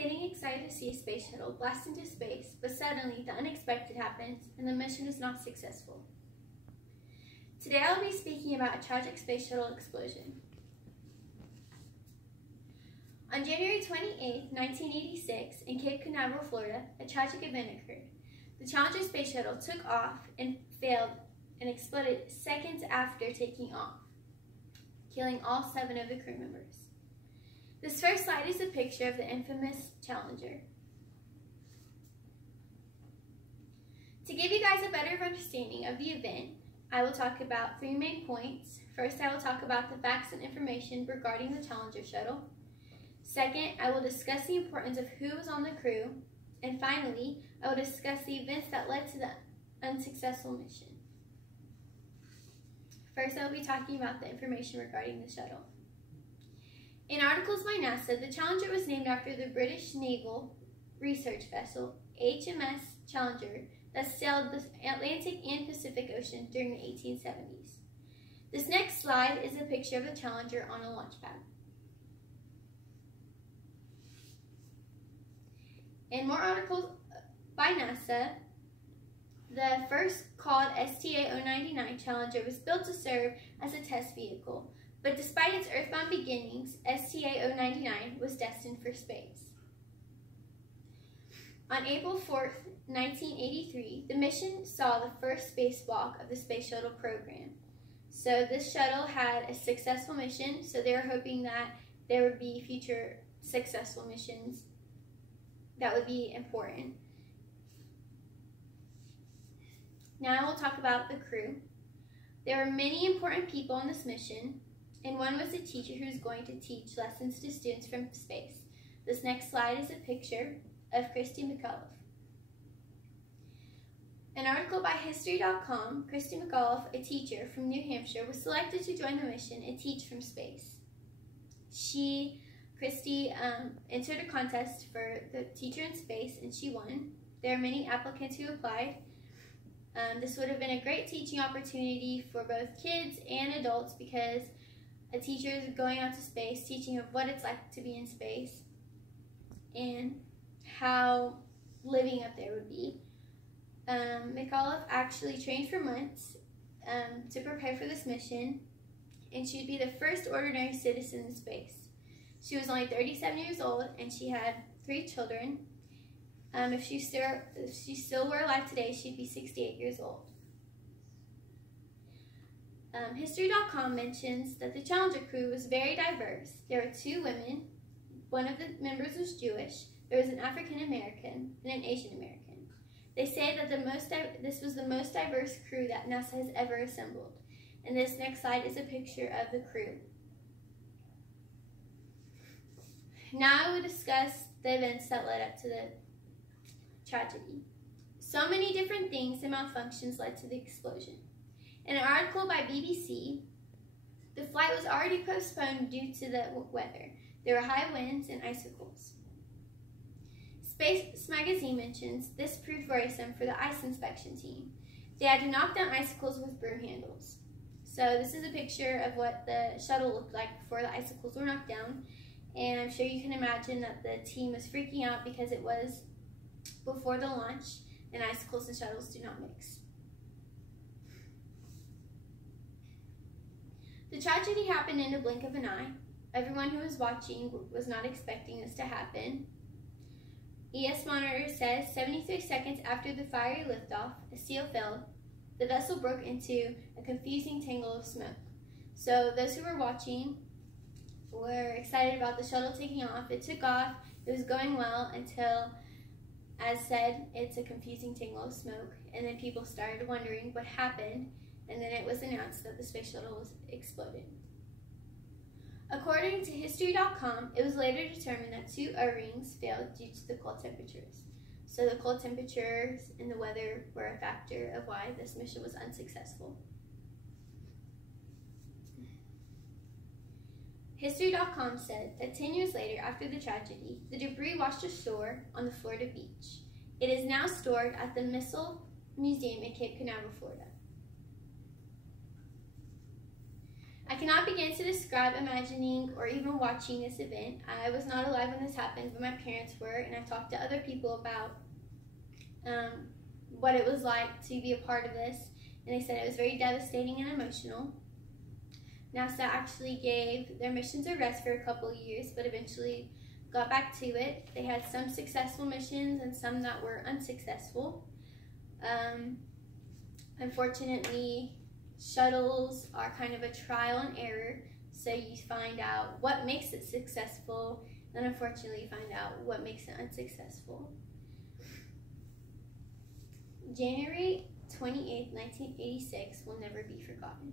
getting excited to see a space shuttle blast into space, but suddenly the unexpected happens and the mission is not successful. Today I will be speaking about a tragic space shuttle explosion. On January 28, 1986, in Cape Canaveral, Florida, a tragic event occurred. The Challenger space shuttle took off and failed and exploded seconds after taking off, killing all 7 of the crew members. This first slide is a picture of the infamous Challenger. To give you guys a better understanding of the event, I will talk about 3 main points. First, I will talk about the facts and information regarding the Challenger shuttle. Second, I will discuss the importance of who was on the crew. And finally, I will discuss the events that led to the unsuccessful mission. First, I will be talking about the information regarding the shuttle. In articles by NASA, the Challenger was named after the British naval research vessel HMS Challenger that sailed the Atlantic and Pacific Ocean during the 1870s. This next slide is a picture of the Challenger on a launch pad. In more articles by NASA, the first called STA-099 Challenger was built to serve as a test vehicle, but despite its earthbound beginnings, STA-099 was destined for space. On April 4, 1983, the mission saw the first spacewalk of the Space Shuttle program. So this shuttle had a successful mission, so they were hoping that there would be future successful missions that would be important. Now I will talk about the crew. There were many important people on this mission, and one was a teacher who was going to teach lessons to students from space. This next slide is a picture of Christy McAuliffe. An article by History.com, Christy McAuliffe, a teacher from New Hampshire, was selected to join the mission and teach from space. Christy entered a contest for the teacher in space, and she won. There are many applicants who applied. This would have been a great teaching opportunity for both kids and adults because a teacher is going out to space, teaching of what it's like to be in space and how living up there would be. McAuliffe actually trained for months to prepare for this mission, and she would be the first ordinary citizen in space. She was only 37 years old, and she had 3 children. If she still were alive today, she'd be 68 years old. History.com mentions that the Challenger crew was very diverse. There were 2 women, one of the members was Jewish, there was an African American, and an Asian American. They say that this was the most diverse crew that NASA has ever assembled. And this next slide is a picture of the crew. Now I will discuss the events that led up to the tragedy. So many different things and malfunctions led to the explosion. In an article by BBC, the flight was already postponed due to the weather. There were high winds and icicles. Space Magazine mentions this proved worrisome for the ice inspection team. They had to knock down icicles with broom handles. So this is a picture of what the shuttle looked like before the icicles were knocked down. And I'm sure you can imagine that the team was freaking out because it was before the launch, and icicles and shuttles do not mix. The tragedy happened in a blink of an eye. Everyone who was watching was not expecting this to happen. ES Monitor says 73 seconds after the fiery liftoff, a seal failed. The vessel broke into a confusing tangle of smoke. So those who were watching were excited about the shuttle taking off. It took off. It was going well until, as said, it's a confusing tangle of smoke. And then people started wondering what happened. And then it was announced that the space shuttle was exploded. According to History.com, it was later determined that 2 O-rings failed due to the cold temperatures. So the cold temperatures and the weather were a factor of why this mission was unsuccessful. History.com said that 10 years later, after the tragedy, the debris washed ashore on the Florida beach. It is now stored at the Missile Museum in Cape Canaveral, Florida. I cannot begin to describe imagining or even watching this event. I was not alive when this happened, but my parents were, and I talked to other people about what it was like to be a part of this, and they said it was very devastating and emotional. NASA actually gave their missions a rest for a couple of years, but eventually got back to it. They had some successful missions and some that were unsuccessful. Unfortunately, shuttles are kind of a trial and error, so you find out what makes it successful, and unfortunately you find out what makes it unsuccessful. January 28th, 1986 will never be forgotten.